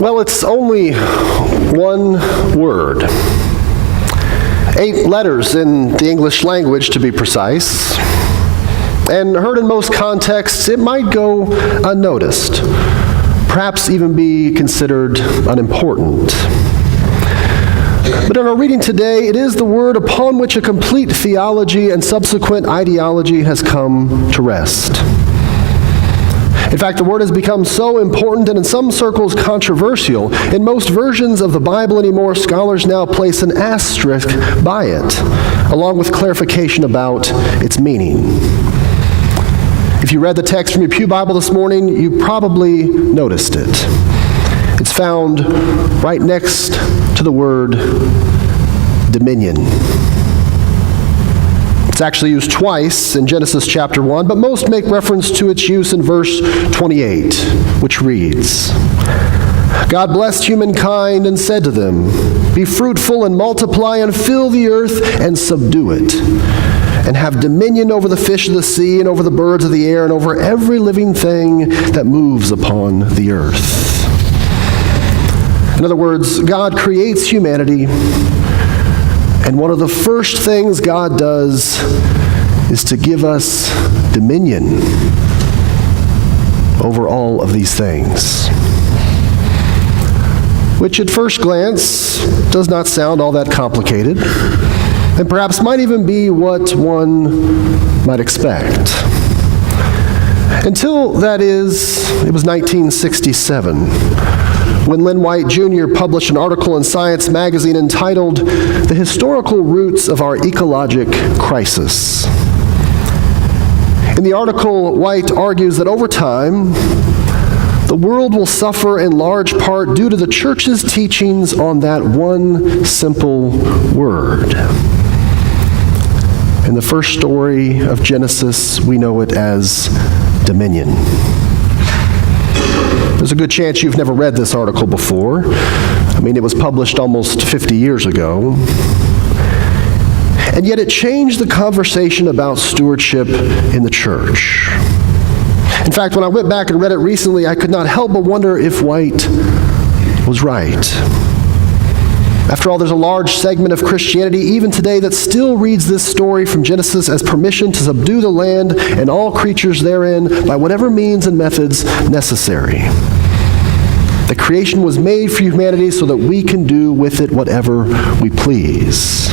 Well, it's only one word. 8 letters in the English language, to be precise. And heard in most contexts, it might go unnoticed, perhaps even be considered unimportant. But in our reading today, it is the word upon which a complete theology and subsequent ideology has come to rest. In fact, the word has become so important and in some circles controversial. In most versions of the Bible anymore, scholars now place an asterisk by it, along with clarification about its meaning. If you read the text from your pew Bible this morning, you probably noticed it. It's found right next to the word dominion. It's actually used twice in Genesis chapter 1, but most make reference to its use in verse 28, which reads, God blessed humankind and said to them, be fruitful and multiply and fill the earth and subdue it, and have dominion over the fish of the sea and over the birds of the air and over every living thing that moves upon the earth. In other words, God creates humanity, and one of the first things God does is to give us dominion over all of these things, which at first glance does not sound all that complicated, and perhaps might even be what one might expect. Until, that is, it was 1967, when Lynn White Jr. published an article in Science magazine entitled The Historical Roots of Our Ecologic Crisis. In the article, White argues that over time, the world will suffer in large part due to the church's teachings on that one simple word. In the first story of Genesis, we know it as dominion. There's a good chance you've never read this article before. I mean, it was published almost 50 years ago. And yet it changed the conversation about stewardship in the church. In fact, when I went back and read it recently, I could not help but wonder if White was right. After all, there's a large segment of Christianity, even today, that still reads this story from Genesis as permission to subdue the land and all creatures therein by whatever means and methods necessary. The creation was made for humanity so that we can do with it whatever we please.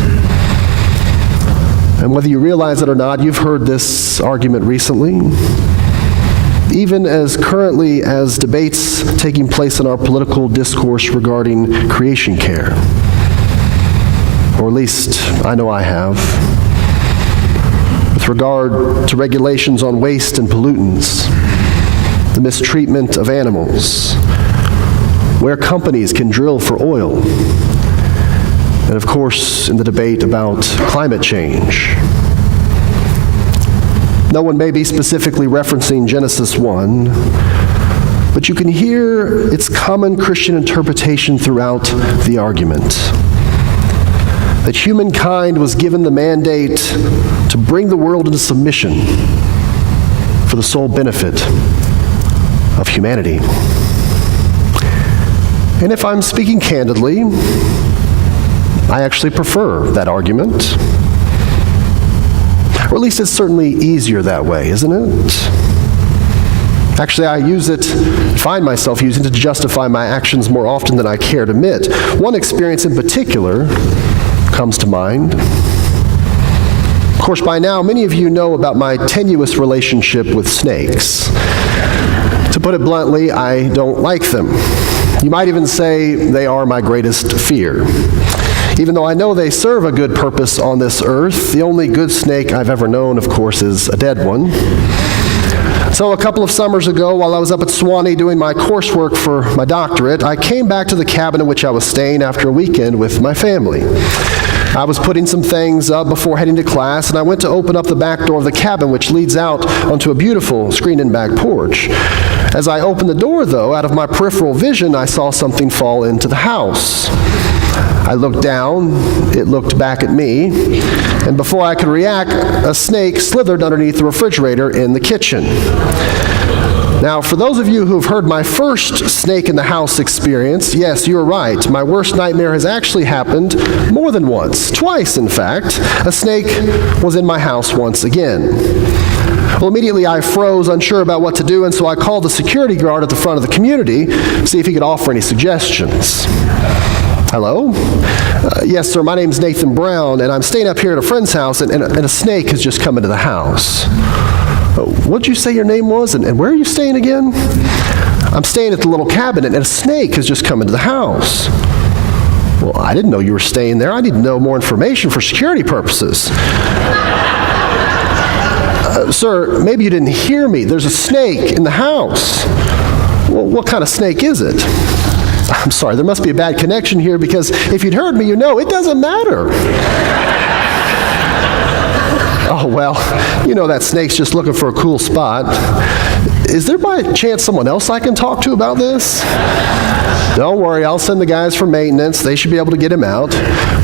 And whether you realize it or not, you've heard this argument recently, even as currently as debates taking place in our political discourse regarding creation care. Or at least I know I have. With regard to regulations on waste and pollutants, the mistreatment of animals, where companies can drill for oil, and of course in the debate about climate change. No one may be specifically referencing Genesis 1, but you can hear its common Christian interpretation throughout the argument. That humankind was given the mandate to bring the world into submission for the sole benefit of humanity. And if I'm speaking candidly, I actually prefer that argument. Or at least it's certainly easier that way, isn't it? Actually, I find myself using it to justify my actions more often than I care to admit. One experience in particular comes to mind. Of course, by now, many of you know about my tenuous relationship with snakes. To put it bluntly, I don't like them. You might even say they are my greatest fear. Even though I know they serve a good purpose on this earth, the only good snake I've ever known, of course, is a dead one. So a couple of summers ago, while I was up at Sewanee doing my coursework for my doctorate, I came back to the cabin in which I was staying after a weekend with my family. I was putting some things up before heading to class, and I went to open up the back door of the cabin, which leads out onto a beautiful screened-in back porch. As I opened the door, though, out of my peripheral vision, I saw something fall into the house. I looked down, it looked back at me, and before I could react, a snake slithered underneath the refrigerator in the kitchen. Now, for those of you who have heard my first snake in the house experience, yes, you're right. My worst nightmare has actually happened more than once, twice in fact. A snake was in my house once again. Well, immediately I froze, unsure about what to do, and so I called the security guard at the front of the community to see if he could offer any suggestions. Hello? Yes, sir, my name's Nathan Brown, and I'm staying up here at a friend's house, and a snake has just come into the house. What'd you say your name was, and where are you staying again? I'm staying at the little cabin, and a snake has just come into the house. Well, I didn't know you were staying there. I need to know more information for security purposes. Sir, maybe you didn't hear me. There's a snake in the house. Well, what kind of snake is it? I'm sorry, there must be a bad connection here, because if you'd heard me, you know it doesn't matter. Oh, well, you know that snake's just looking for a cool spot. Is there by chance someone else I can talk to about this? Don't worry, I'll send the guys from maintenance. They should be able to get him out.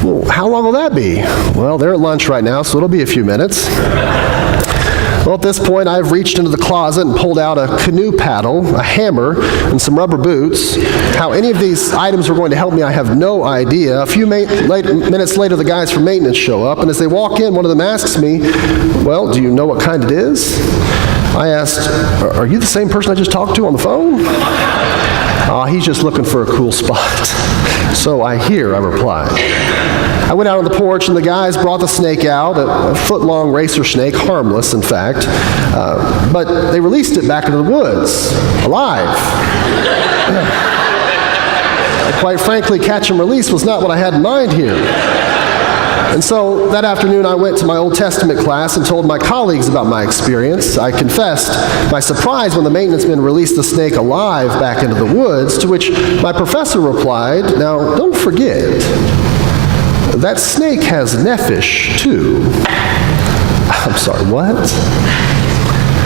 Well, how long will that be? Well, they're at lunch right now, so it'll be a few minutes. Well, at this point, I've reached into the closet and pulled out a canoe paddle, a hammer, and some rubber boots. How any of these items are going to help me, I have no idea. A few minutes later, the guys from maintenance show up, and as they walk in, one of them asks me, well, do you know what kind it is? I asked, are you the same person I just talked to on the phone? He's just looking for a cool spot. So I replied. I went out on the porch, and the guys brought the snake out, a foot-long racer snake, harmless, in fact. But they released it back into the woods, alive. Quite frankly, catch and release was not what I had in mind here. And so that afternoon, I went to my Old Testament class and told my colleagues about my experience. I confessed my surprise when the maintenance men released the snake alive back into the woods, to which my professor replied, now, don't forget, that snake has Nephesh, too. I'm sorry, what?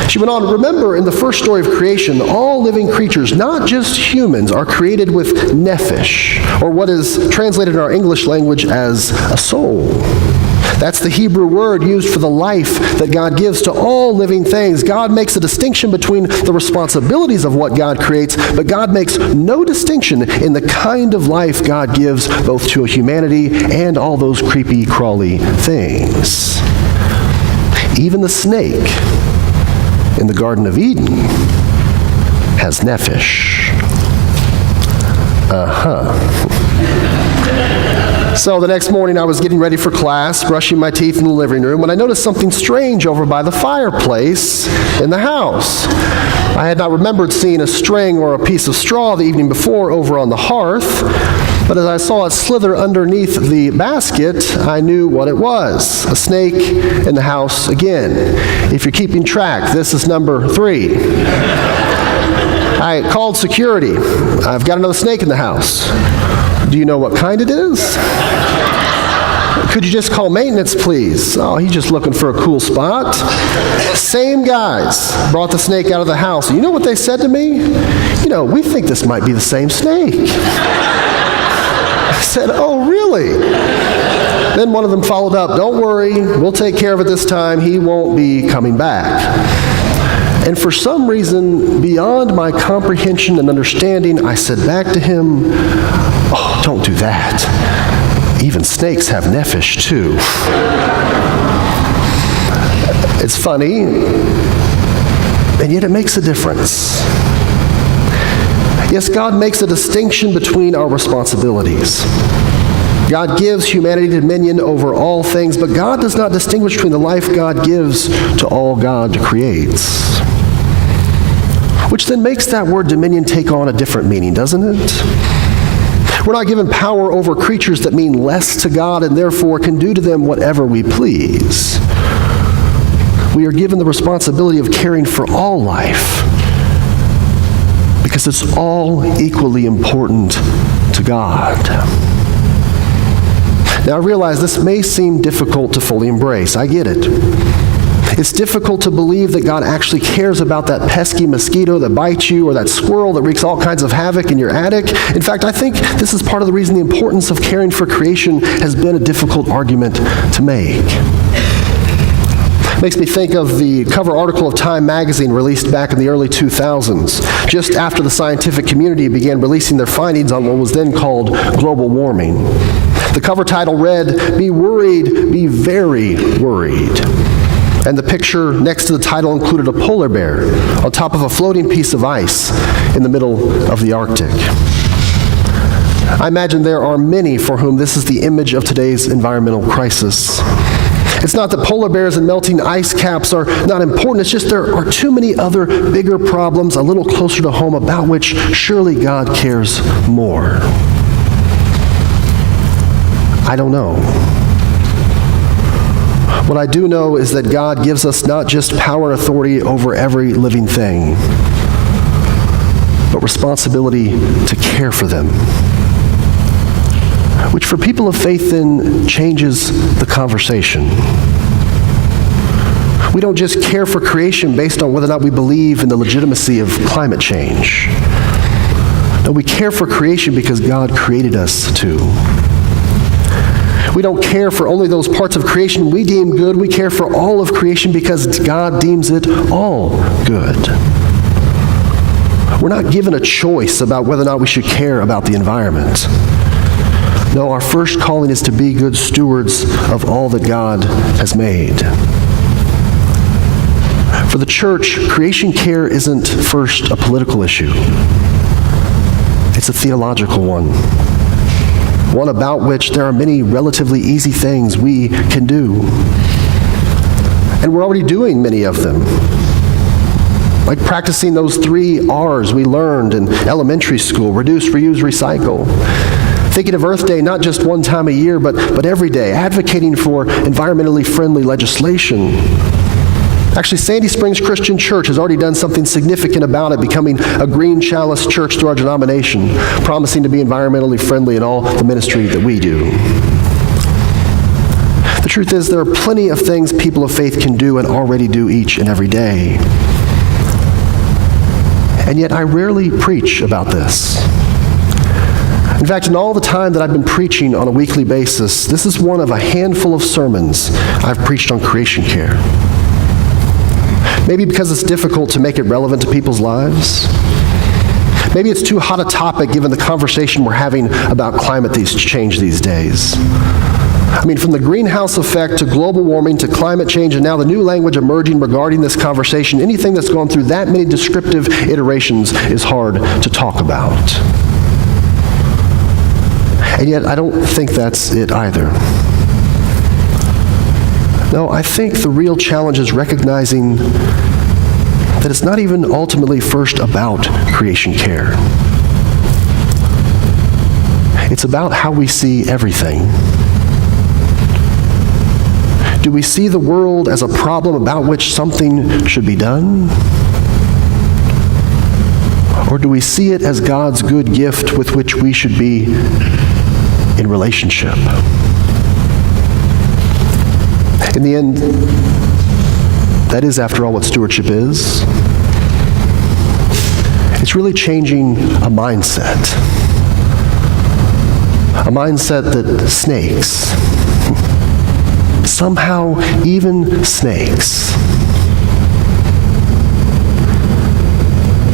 She went on, remember, in the first story of creation, all living creatures, not just humans, are created with Nephesh, or what is translated in our English language as a soul. That's the Hebrew word used for the life that God gives to all living things. God makes a distinction between the responsibilities of what God creates, but God makes no distinction in the kind of life God gives both to humanity and all those creepy, crawly things. Even the snake in the Garden of Eden has Nephesh. So the next morning I was getting ready for class, brushing my teeth in the living room, when I noticed something strange over by the fireplace in the house. I had not remembered seeing a string or a piece of straw the evening before over on the hearth, but as I saw it slither underneath the basket, I knew what it was. A snake in the house again. If you're keeping track, this is number 3. I called security. I've got another snake in the house. Do you know what kind it is? Could you just call maintenance, please? Oh, he's just looking for a cool spot. Same guys brought the snake out of the house. You know what they said to me? You know, we think this might be the same snake. I said, oh, really? Then one of them followed up, don't worry, we'll take care of it this time. He won't be coming back. And for some reason, beyond my comprehension and understanding, I said back to him, oh, don't do that. Even snakes have Nephesh, too. It's funny, and yet it makes a difference. Yes, God makes a distinction between our responsibilities. God gives humanity dominion over all things, but God does not distinguish between the life God gives to all God creates. Which then makes that word dominion take on a different meaning, doesn't it? We're not given power over creatures that mean less to God and therefore can do to them whatever we please. We are given the responsibility of caring for all life because it's all equally important to God. Now, I realize this may seem difficult to fully embrace. I get it. It's difficult to believe that God actually cares about that pesky mosquito that bites you or that squirrel that wreaks all kinds of havoc in your attic. In fact, I think this is part of the reason the importance of caring for creation has been a difficult argument to make. Makes me think of the cover article of Time magazine released back in the early 2000s, just after the scientific community began releasing their findings on what was then called global warming. The cover title read, "Be worried, be very worried." And the picture next to the title included a polar bear on top of a floating piece of ice in the middle of the Arctic. I imagine there are many for whom this is the image of today's environmental crisis. It's not that polar bears and melting ice caps are not important, it's just there are too many other bigger problems a little closer to home about which surely God cares more. I don't know. What I do know is that God gives us not just power and authority over every living thing, but responsibility to care for them. Which for people of faith then changes the conversation. We don't just care for creation based on whether or not we believe in the legitimacy of climate change. No, we care for creation because God created us to. We don't care for only those parts of creation we deem good. We care for all of creation because God deems it all good. We're not given a choice about whether or not we should care about the environment. No, our first calling is to be good stewards of all that God has made. For the church, creation care isn't first a political issue. It's a theological one. One about which there are many relatively easy things we can do. And we're already doing many of them. Like practicing those 3 R's we learned in elementary school: reduce, reuse, recycle. Thinking of Earth Day not just one time a year, but every day. Advocating for environmentally friendly legislation. Actually, Sandy Springs Christian Church has already done something significant about it, becoming a green chalice church through our denomination, promising to be environmentally friendly in all the ministry that we do. The truth is, there are plenty of things people of faith can do and already do each and every day. And yet I rarely preach about this. In fact, in all the time that I've been preaching on a weekly basis, this is one of a handful of sermons I've preached on creation care. Maybe because it's difficult to make it relevant to people's lives. Maybe it's too hot a topic given the conversation we're having about climate change these days. I mean, from the greenhouse effect to global warming to climate change, and now the new language emerging regarding this conversation, anything that's gone through that many descriptive iterations is hard to talk about. And yet, I don't think that's it either. No, I think the real challenge is recognizing that it's not even ultimately first about creation care. It's about how we see everything. Do we see the world as a problem about which something should be done? Or do we see it as God's good gift with which we should be in relationship? In the end, that is, after all, what stewardship is. It's really changing a mindset. A mindset that snakes, somehow even snakes,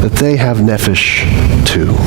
that they have Nephesh too.